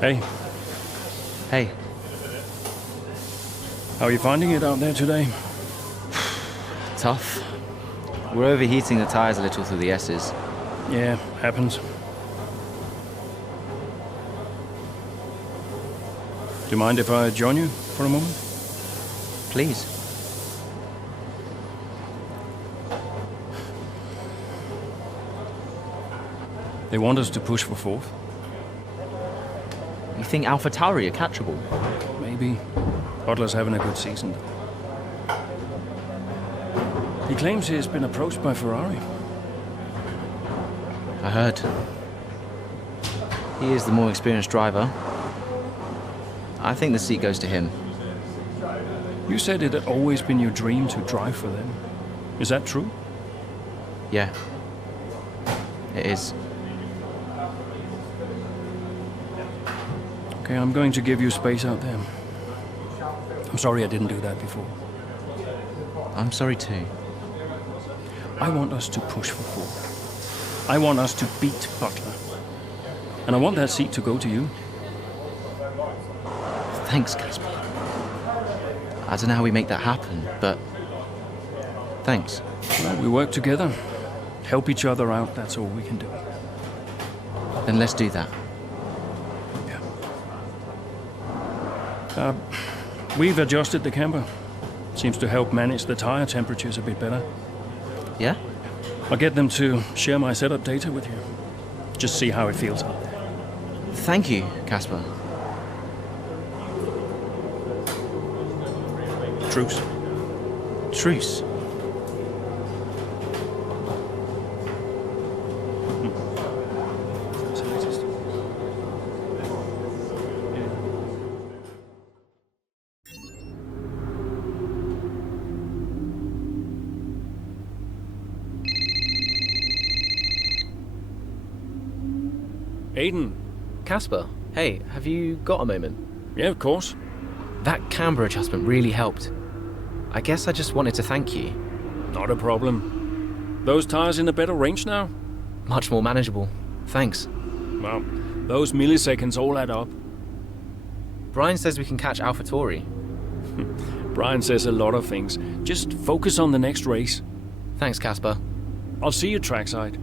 Hey, Hey, how are you finding it out there today? tough. We're overheating the tires a little through the S's. Yeah, happens. Do you mind if I join you for a moment? Please. They want us to push for fourth. You think AlphaTauri are catchable? Maybe. Butler's having a good season. He claims he's been approached by Ferrari. I heard. He is the more experienced driver. I think the seat goes to him. You said it had always been your dream to drive for them. Is that true? Yeah. It is. Okay, I'm going to give you space out there. I'm sorry I didn't do that before. I'm sorry too. I want us to push for fourth. I want us to beat Butler. And I want that seat to go to you. Thanks, Casper. I don't know how we make that happen, but thanks. Well, we work together. Help each other out, that's all we can do. Then let's do that. Yeah. We've adjusted the camber. Seems to help manage the tire temperatures a bit better. Yeah? I'll get them to share my setup data with you. Just see how it feels out there. Thank you, Casper. Truce. Truce. Aiden. Casper, hey, have you got a moment? Yeah, of course. That camber adjustment really helped. I guess I just wanted to thank you. Not a problem. Those tires in a better range now? Much more manageable. Thanks. Well, those milliseconds all add up. Brian says we can catch AlphaTauri. Brian says a lot of things. Just focus on the next race. Thanks, Casper. I'll see you trackside.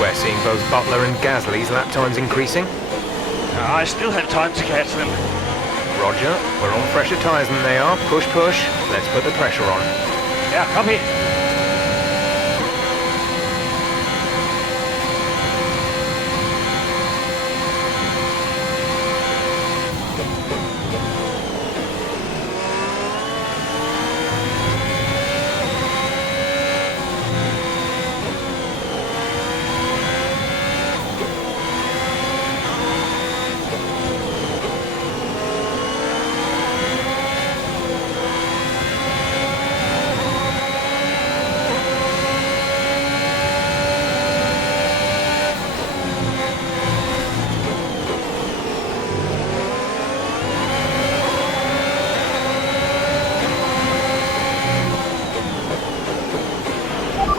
We're seeing both Butler and Gasly's lap times increasing. I still have time to catch them. Roger, we're on fresher tyres than they are. Push, push. Let's put the pressure on. Yeah, copy.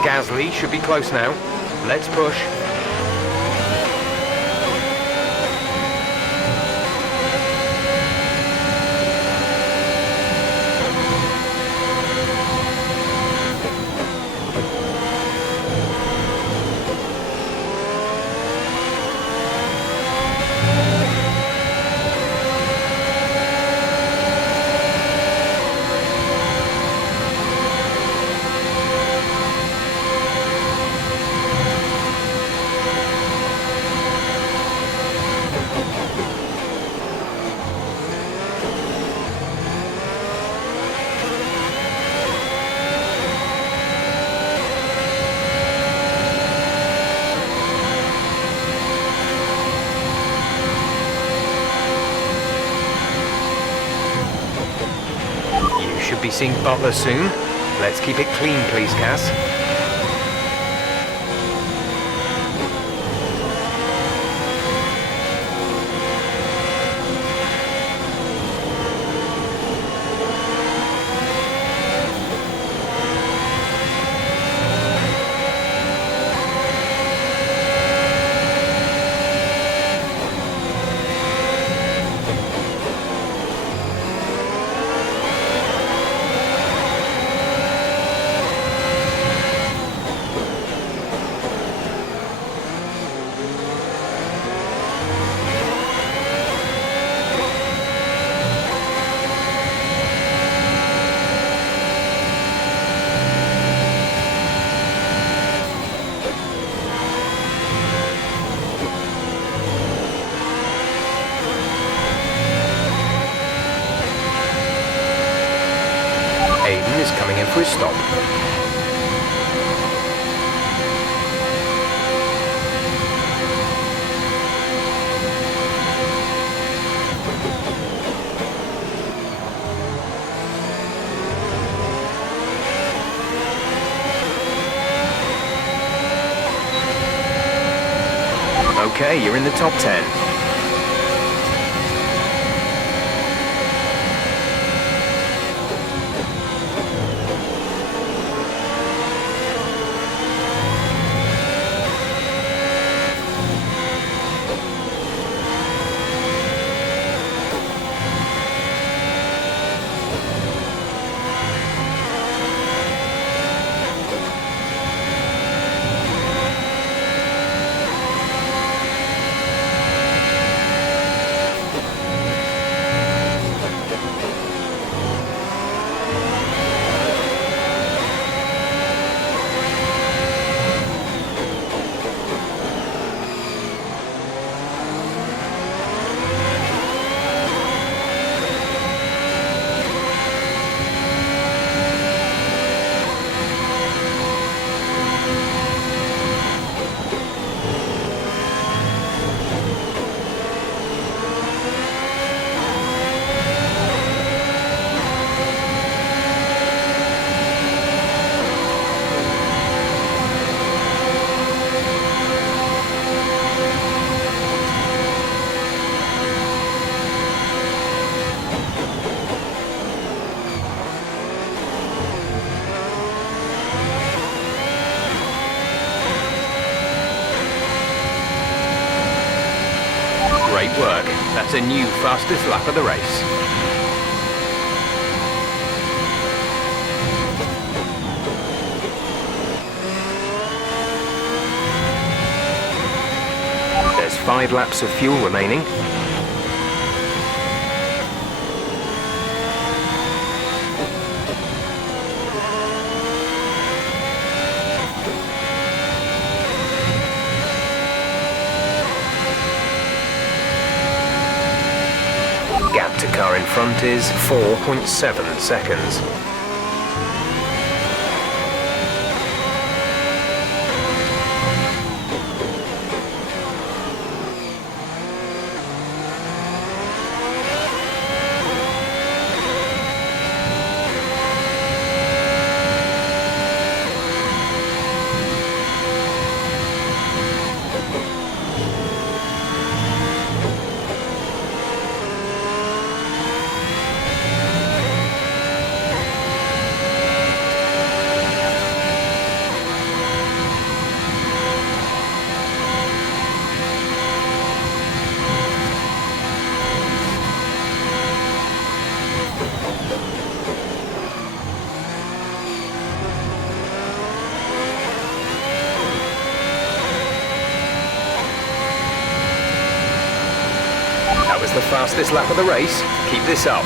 Gasly should be close now. Let's push. be seeing Butler soon. Let's keep it clean, please, Cass. Aiden is coming in for his stop. Okay, you're in the top 10. Great work. That's a new fastest lap of the race. There's 5 laps of fuel remaining. Gap to car in front is 4.7 seconds. That was the fastest lap of the race. Keep this up.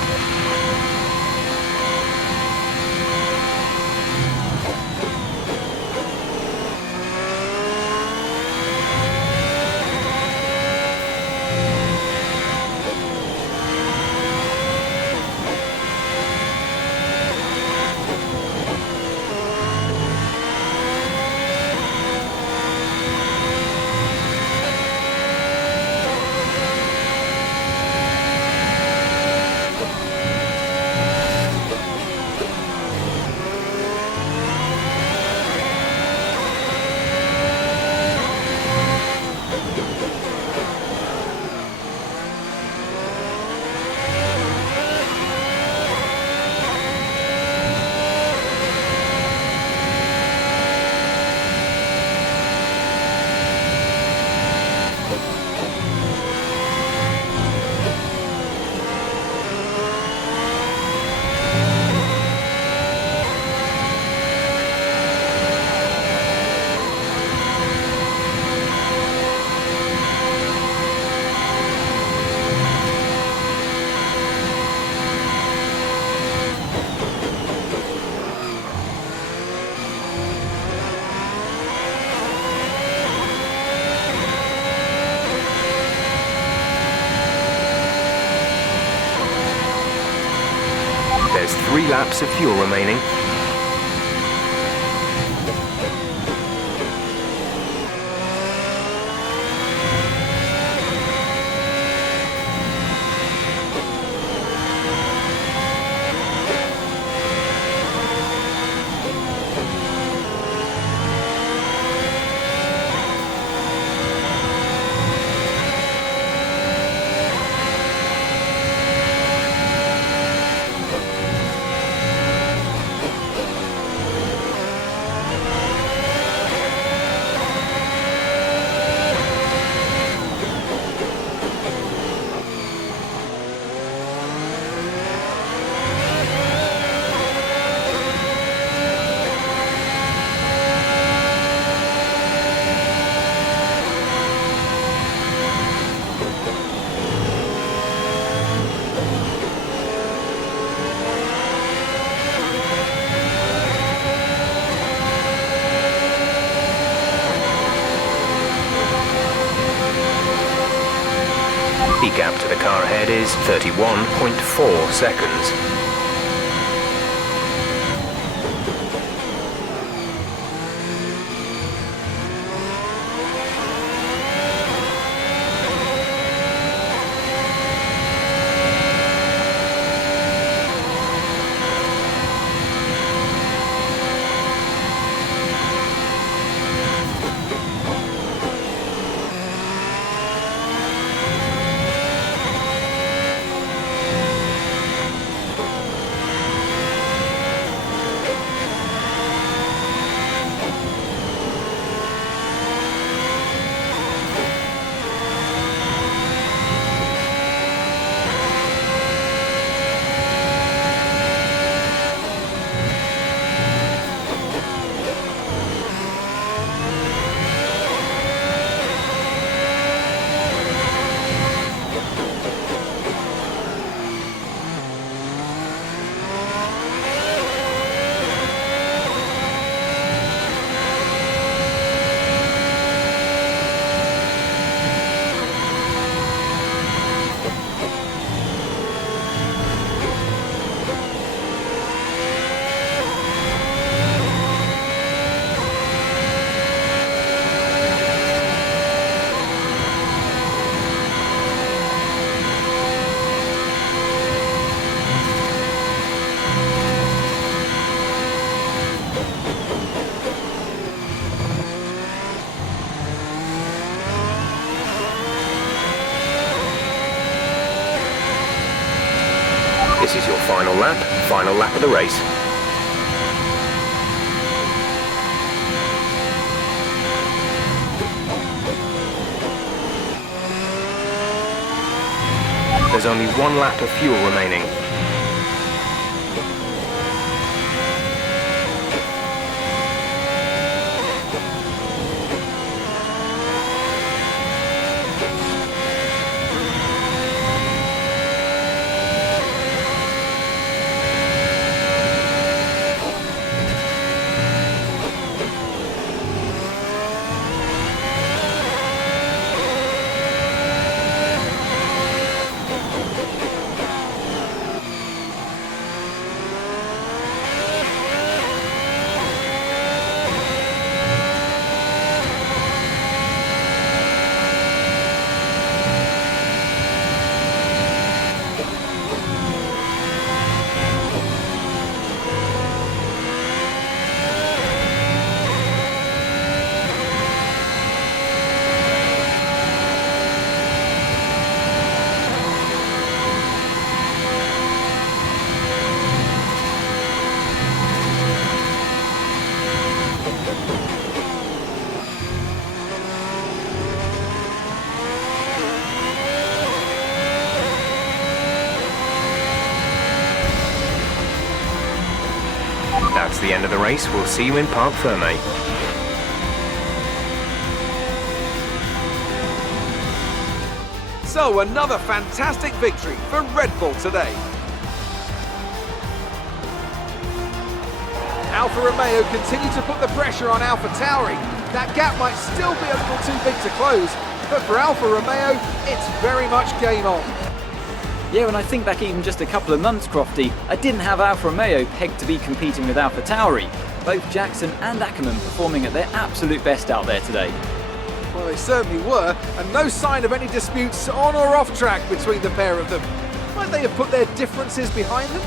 3 laps of fuel remaining. The gap to the car ahead is 31.4 seconds. This is your final lap of the race. There's only 1 lap of fuel remaining. That's the end of the race. We'll see you in Parc Fermé. So another fantastic victory for Red Bull today. Alfa Romeo continue to put the pressure on AlphaTauri. That gap might still be a little too big to close, but for Alfa Romeo, it's very much game on. Yeah, and I think back even just a couple of months, Crofty, I didn't have Alfa Romeo pegged to be competing with Alpha Tauri. Both Jackson and Ackerman performing at their absolute best out there today. Well, they certainly were, and no sign of any disputes on or off track between the pair of them. Might they have put their differences behind them?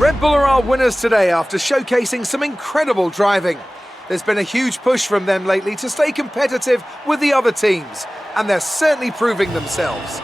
Red Bull are our winners today after showcasing some incredible driving. There's been a huge push from them lately to stay competitive with the other teams, and they're certainly proving themselves.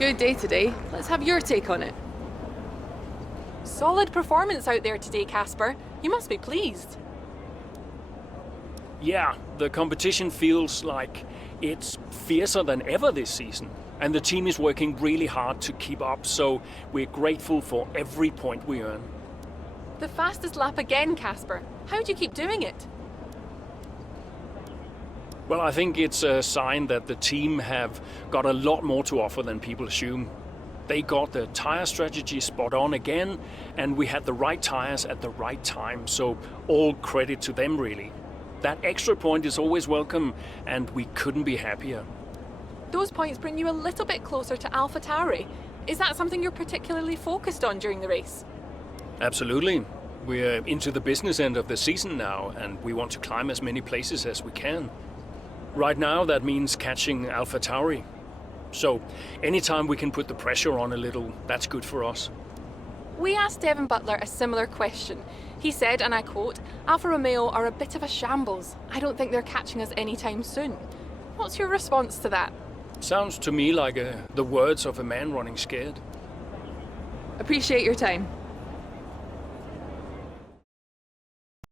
Good day today. Let's have your take on it. Solid performance out there today, Casper. You must be pleased. Yeah, the competition feels like it's fiercer than ever this season. And the team is working really hard to keep up, so we're grateful for every point we earn. The fastest lap again, Casper. How do you keep doing it? Well, I think it's a sign that the team have got a lot more to offer than people assume. They got the tyre strategy spot on again, and we had the right tyres at the right time, so all credit to them really. That extra point is always welcome, and we couldn't be happier. Those points bring you a little bit closer to Alpha Tauri. Is that something you're particularly focused on during the race? Absolutely. We're into the business end of the season now, and we want to climb as many places as we can. Right now, that means catching Alpha Tauri. So, anytime we can put the pressure on a little, that's good for us. We asked Devin Butler a similar question. He said, and I quote, "Alfa Romeo are a bit of a shambles. I don't think they're catching us anytime soon." What's your response to that? Sounds to me like the words of a man running scared. Appreciate your time.